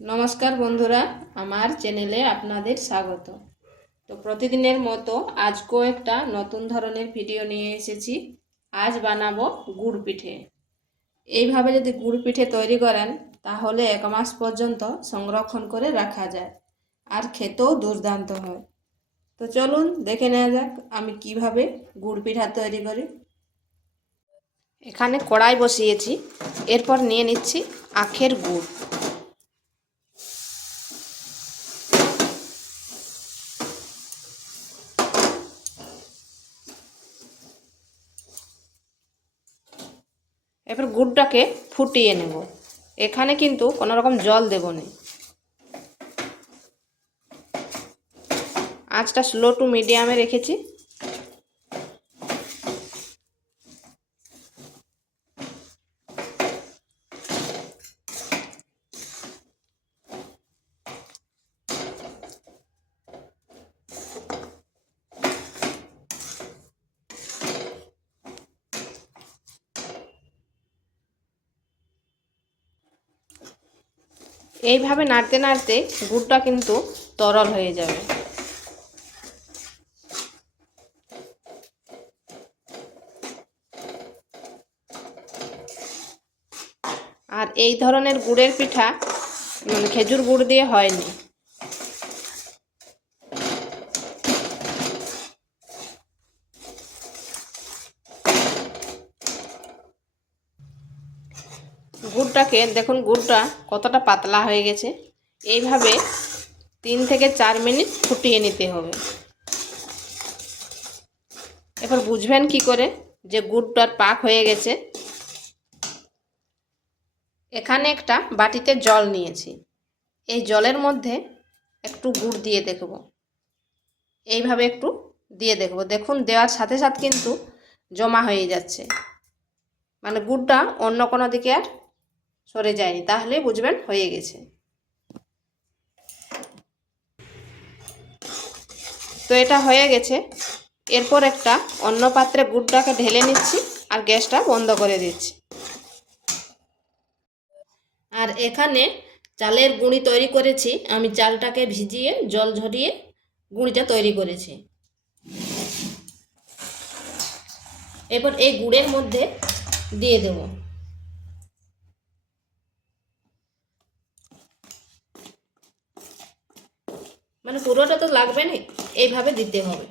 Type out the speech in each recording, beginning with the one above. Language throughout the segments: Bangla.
নমস্কার বন্ধুরা, আমার চ্যানেলে আপনাদের স্বাগত। তো প্রতিদিনের মতো আজকেও একটা নতুন ধরনের ভিডিও নিয়ে এসেছি। আজ বানাবো গুড় পিঠে। এইভাবে যদি গুড় পিঠে তৈরি করেন, তাহলে এক মাস পর্যন্ত সংরক্ষণ করে রাখা যায় আর খেতেও দুর্দান্ত হয়। তো চলুন দেখে নেওয়া যাক আমি কীভাবে গুড় পিঠা তৈরি করি। এখানে কড়াই বসিয়েছি, এরপর নিয়ে নিচ্ছি আখের গুড়। এরপর গুড়টাকে ফুটিয়ে নেব। এখানে কিন্তু কোনো রকম জল দেব না। আঁচটা স্লো টু মিডিয়ামে রেখেছি। এইভাবে নাড়তে নাড়তে গুড়টা কিন্তু তরল হয়ে যাবে। আর এই ধরনের গুড়ের পিঠা মানে খেজুর গুড় দিয়ে হয়নি। গুড়টাকে, দেখুন গুড়টা কতটা পাতলা হয়ে গেছে। এইভাবে তিন থেকে চার মিনিট ফুটিয়ে নিতে হবে। এবার বুঝবেন কি করে যে গুড়টার পাক হয়ে গেছে। এখানে একটা বাটিতে জল নিয়েছি। এই জলের মধ্যে একটু গুড় দিয়ে দেখব। এইভাবে একটু দিয়ে দেখব। দেখুন, দেওয়ার সাথে সাথে কিন্তু জমা হয়ে যাচ্ছে। মানে গুড়টা অন্য কোনো দিকে আর সরে যায়নি, তাহলে বুঝবেন হয়ে গেছে। তো এটা হয়ে গেছে। এরপর একটা অন্য পাত্রে গুড়টাকে ঢেলে নিচ্ছি আর গ্যাসটা বন্ধ করে দিচ্ছি। আর এখানে চালের গুঁড়ি তৈরি করেছি, আমি চালটাকে ভিজিয়ে জল ঝরিয়ে গুঁড়িটা তৈরি করেছি। এরপর এই গুড়ের মধ্যে দিয়ে দেবো। মানে পুরোটা তো লাগবে না, এইভাবে দিতে হবে।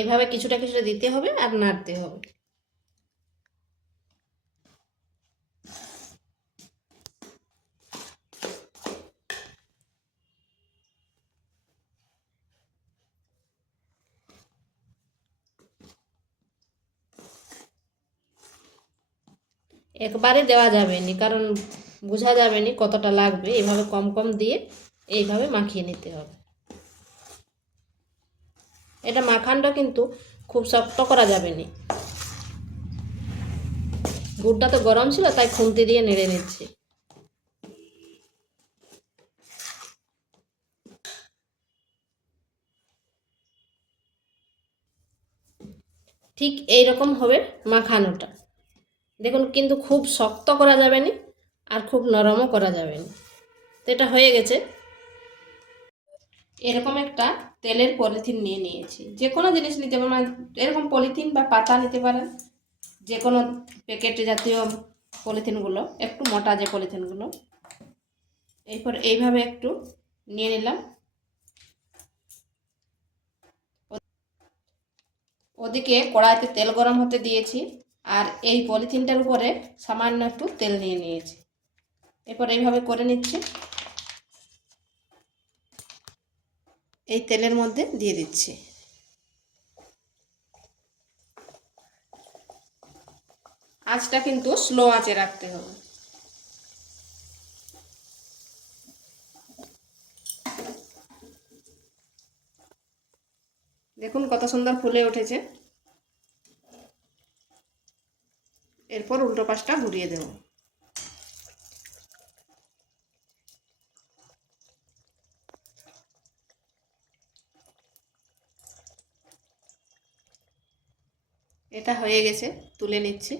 এভাবে কিছুটা কিছুটা দিতে হবে আর নাড়তে হবে। একবারে দেওয়া যাবে না কারণ বোঝা যাবে না কতটা লাগবে। এইভাবে কম কম দিয়ে এইভাবে মাখিয়ে নিতে হবে। এটা মাখানটা কিন্তু খুব শক্ত করা যাবে না গুড়টা তো গরম ছিল, তাই খুন্তি দিয়ে নেড়ে নিচ্ছি। ঠিক এই রকম হবে মাখানোটা। দেখুন, কিন্তু খুব শক্ত করা যাবে না আর খুব নরমও করা যাবে না তো এটা হয়ে গেছে। এরকম একটা তেলের পলিথিন নিয়ে নিয়েছি। যে কোনো জিনিস নিতে পারেন এরকম পলিথিন বা পাতা নিতে পারেন। যে কোনো প্যাকেট জাতীয় পলিথিনগুলো, একটু মোটা যে পলিথিনগুলো। এরপর এইভাবে একটু নিয়ে নিলাম। ওদিকে কড়াইতে তেল গরম হতে দিয়েছি। আর এই পলিথিনটার উপরে সামান্য একটু তেল নিয়ে নিয়েছি। এরপর এইভাবে করে নিচ্ছি। এই তেলের মধ্যে দিয়ে দিচ্ছি। আঁচটা কিন্তু স্লো আঁচে রাখতে হবে। দেখুন কত সুন্দর ফুলে উঠেছে। এরপর উল্টো পাশটা ঘুরিয়ে দেব। এটা হয়ে গেছে, তুলে নিচ্ছি।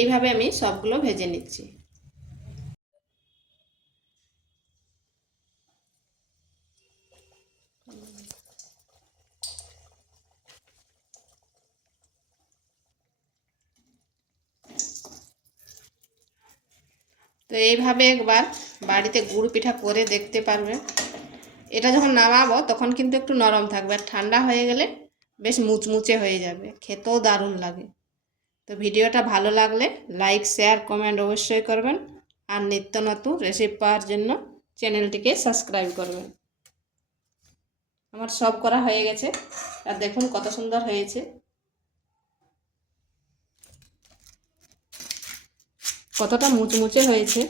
এইভাবে আমি সবগুলো ভেজে নিচ্ছি। তো এইভাবে একবার বাড়িতে গুড় পিঠা করে দেখতে পারবে। এটা যখন নামাবো তখন কিন্তু একটু নরম থাকবে আর ঠান্ডা হয়ে গেলে বেশ মুচমুচে হয়ে যাবে, খেতেও দারুণ লাগে। তো ভিডিওটা ভালো লাগলে লাইক, শেয়ার, কমেন্ট অবশ্যই করবেন। আর নিত্য নতুন রেসিপি পাওয়ার জন্য চ্যানেলটিকে সাবস্ক্রাইব করবেন। আমার সব করা হয়ে গেছে। আর দেখুন কত সুন্দর হয়েছে। কতটা মুচমুচে হয়েছে।